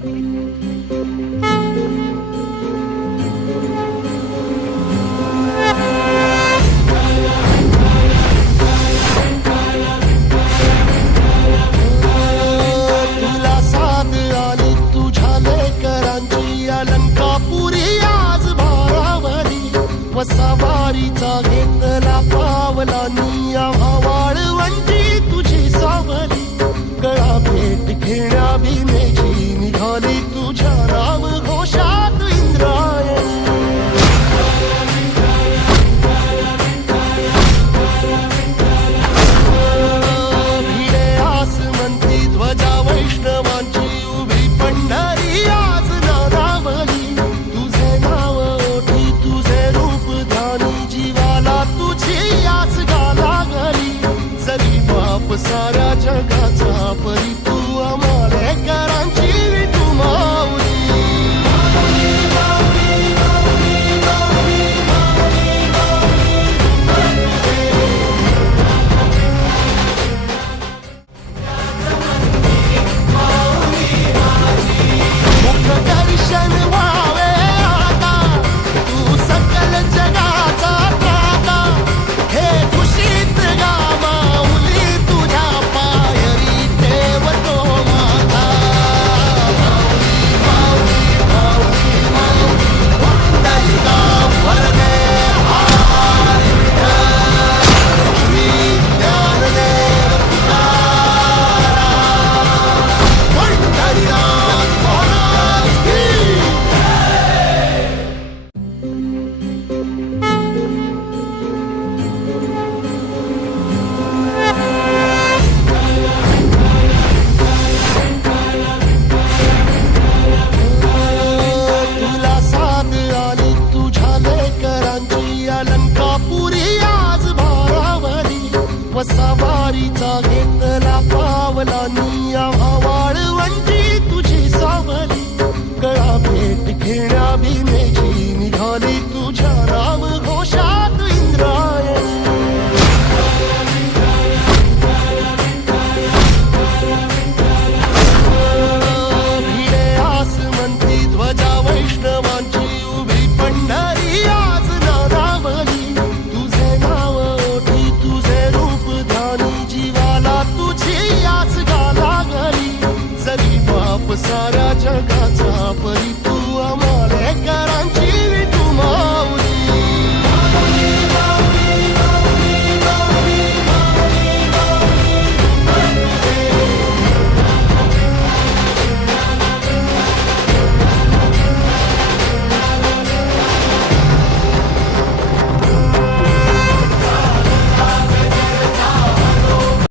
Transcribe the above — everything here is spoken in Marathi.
तुला साथ आली तुझ्या लेकरांची अलंकापुरी आज भारावरी वसावारीचा घेतला पावलांनी आम्हा वाळवंटी तुझी सावली गळा भेट घेण्या भीमेची निघाली तुझ्या नाम घोषात इंद्रायणी भिडे आसमंती ध्वजा वैष्णवांची उभी पंढरी आज नानावली तुझे नाव ओठी तुझे रूप ध्यानी जीवाला तुझी आस गाला गली जरी बाप साऱ्या जगाचा परी तू आम्हाले करांची विठू माऊली मुख दर्शन व्हावे आता तू सकल जगाचा दाता हे खुशीत गा माऊली तुझ्या पायरी ठेवतो माता माऊली माऊली माऊली माऊली वांदलिका वरदे हरी ज्ञानदेव तुकाराम पंढरीनाथ महाराज की तुला साथ आली तुझ्या लेकरांची अलंकापुरी आज भारावरी वसावारीचा घेतला पावलांनी आम्हा वाळवंटी तुझी सावली गळा भेट घेण्या भीमेची निघाली तुझ्या नाम घोषात इंद्रायणी भिडे आसमंती ध्वजा वैष्णवांची उभी पंढरी आज नानावली तुझे नाव ओठी तुझे रूप ध्यानी जीवाला तुझी आस गाला गली जरी बाप साऱ्या जगा